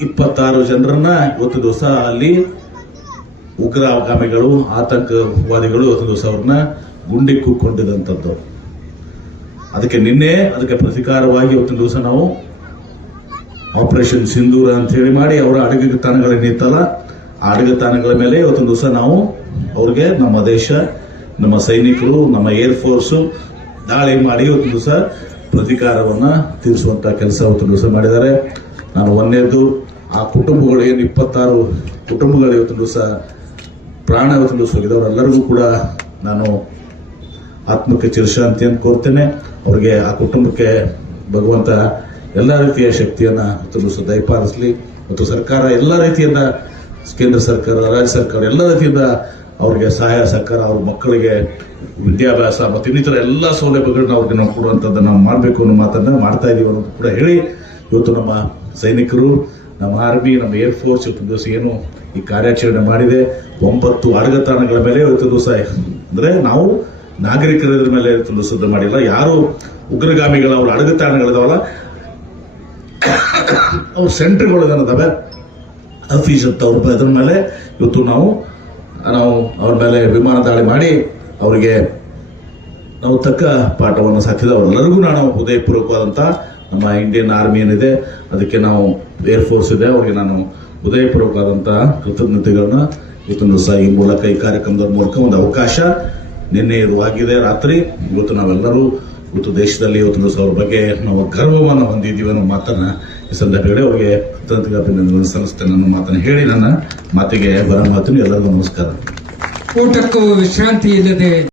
ಇಪ್ಪತ್ತಾರು ಜನರನ್ನ ಇವತ್ತು ದಿವಸ ಅಲ್ಲಿ ಉಗ್ರಗಾಮಿಗಳು, ಆತಂಕವಾದಿಗಳು ಇವತ್ತು ದಿವಸ ಅವ್ರನ್ನ ಗುಂಡಿಕ್ಕೊಂಡಿದಂಥದ್ದು ಅದಕ್ಕೆ ನಿನ್ನೆ ಅದಕ್ಕೆ ಪ್ರತಿಕಾರವಾಗಿ ಇವತ್ತು ದಿವಸ ನಾವು ಆಪರೇಷನ್ ಸಿಂಧೂರ ಅಂತ ಹೇಳಿ ಮಾಡಿ ಅವರ ಅಡಗುತಾಣಗಳೇನಿತ್ತಲ್ಲ ಆ ಅಡಗುತಾಣಗಳ ಮೇಲೆ ಇವತ್ತು ದಿವಸ ನಾವು ಅವ್ರಿಗೆ ನಮ್ಮ ದೇಶ, ನಮ್ಮ ಸೈನಿಕರು, ನಮ್ಮ ಏರ್ ಫೋರ್ಸು ದಾಳಿ ಮಾಡಿ ಇವತ್ತು ದಿವಸ ಪ್ರತಿಕಾರವನ್ನ ತೀರಿಸುವಂಥ ಕೆಲಸ ಇವತ್ತು ದಿವಸ ಮಾಡಿದ್ದಾರೆ. ನಾನು ಒಂದೇದು ಆ ಕುಟುಂಬಗಳು ಏನು ಇಪ್ಪತ್ತಾರು ಕುಟುಂಬಗಳು ಇವತ್ತು ದಿವಸ ಪ್ರಾಣ ಇವತ್ತು ದಿವಸ ಹೋಗಿದವರೆಲ್ಲರಿಗೂ ಕೂಡ ನಾನು ಆತ್ಮಕ್ಕೆ ಚಿರಶಾಂತಿ ಅಂತ ಕೋರ್ತೇನೆ. ಅವರಿಗೆ ಆ ಕುಟುಂಬಕ್ಕೆ ಭಗವಂತ ಎಲ್ಲ ರೀತಿಯ ಶಕ್ತಿಯನ್ನ ಇವತ್ತು ದಿವಸ ದಯಪಾಲಿಸಲಿ. ಮತ್ತು ಸರ್ಕಾರ ಎಲ್ಲ ರೀತಿಯಿಂದ, ಕೇಂದ್ರ ಸರ್ಕಾರ, ರಾಜ್ಯ ಸರ್ಕಾರ ಎಲ್ಲ ರೀತಿಯಿಂದ ಅವರಿಗೆ ಸಹಾಯ ಸರ್ಕಾರ ಅವ್ರ ಮಕ್ಕಳಿಗೆ ವಿದ್ಯಾಭ್ಯಾಸ ಮತ್ತು ಇನ್ನಿತರ ಎಲ್ಲ ಸೌಲಭ್ಯಗಳನ್ನ ಅವ್ರಿಗೆ ನಾವು ಕೊಡುವಂಥದ್ದನ್ನು ನಾವು ಮಾಡಬೇಕು ಅನ್ನೋ ಮಾತನ್ನ ಮಾಡ್ತಾ ಇದೀವಿ ಅನ್ನೋದು ಕೂಡ ಹೇಳಿ. ಇವತ್ತು ನಮ್ಮ ಸೈನಿಕರು ನಮ್ಮ ಆರ್ಮಿ ನಮ್ಮ ಏರ್ ಫೋರ್ಸ್ ಇವತ್ತು ದಿವಸ ಏನು ಈ ಕಾರ್ಯಾಚರಣೆ ಮಾಡಿದೆ. ಒಂಬತ್ತು ಅಡಗತಾಣಗಳ ಮೇಲೆ ಇವತ್ತು ದಿವಸ ಅಂದ್ರೆ ನಾವು ನಾಗರಿಕರ ಮೇಲೆ ಇವತ್ತು ದಿವಸ ಮಾಡಿಲ್ಲ. ಯಾರು ಉಗ್ರಗಾಮಿಗಳ ಅವ್ರ ಅಡಗತಾಣಗಳಿದಾವಲ್ಲ ಅವ್ರ ಸೆಂಟರ್ಗಳು ಏನದಾವೆ? ಹಫೀಜ್ ಅಂತ ಅವ್ರ ಅದ್ರ ಮೇಲೆ ಇವತ್ತು ನಾವು ನಾವು ಅವ್ರ ಮೇಲೆ ವಿಮಾನ ದಾಳಿ ಮಾಡಿ ಅವರಿಗೆ ನಾವು ತಕ್ಕ ಪಾಠವನ್ನು ಸಾಕಿದ ಅವರೆಲ್ಲರಿಗೂ ನಾನು ಹೃದಯಪೂರ್ವಕವಾದಂತ ನಮ್ಮ ಇಂಡಿಯನ್ ಆರ್ಮಿ ಏನಿದೆ, ಅದಕ್ಕೆ ನಾವು ಏರ್ ಫೋರ್ಸ್ ಇದೆ. ಅವರಿಗೆ ನಾನು ಹೃದಯಪೂರ್ವಕವಾದಂತಹ ಕೃತಜ್ಞತೆಗಳನ್ನ ಇವತ್ತೊಂದು ಸಹ ಈ ಮೂಲಕ, ಈ ಕಾರ್ಯಕ್ರಮದ ಮೂಲಕ ಒಂದು ಅವಕಾಶ ನಿನ್ನೆ ಇದು ಆಗಿದೆ ರಾತ್ರಿ. ಇವತ್ತು ನಾವೆಲ್ಲರೂ ಇವತ್ತು ದೇಶದಲ್ಲಿ ಇವತ್ತು ಅವ್ರ ಬಗ್ಗೆ ನಾವು ಗರ್ವವನ್ನು ಹೊಂದಿದ್ದೀವಿ ಅನ್ನೋ ಮಾತನ್ನ ಈ ಸಂದರ್ಭದಲ್ಲಿ ಅವರಿಗೆ ಕೃತಜ್ಞತೆ ಅಭಿನಂದನೆ ಸಲ್ಲಿಸ್ತೇನೆ ಅನ್ನೋ ಮಾತನ್ನು ಹೇಳಿ ನನ್ನ ಮಾತಿಗೆ ಬರ ಮಾತಿನ ಎಲ್ಲರಿಗೂ ನಮಸ್ಕಾರ. ಊಟಕ್ಕೂ ವಿಶ್ರಾಂತಿ ಇಲ್ಲದೆ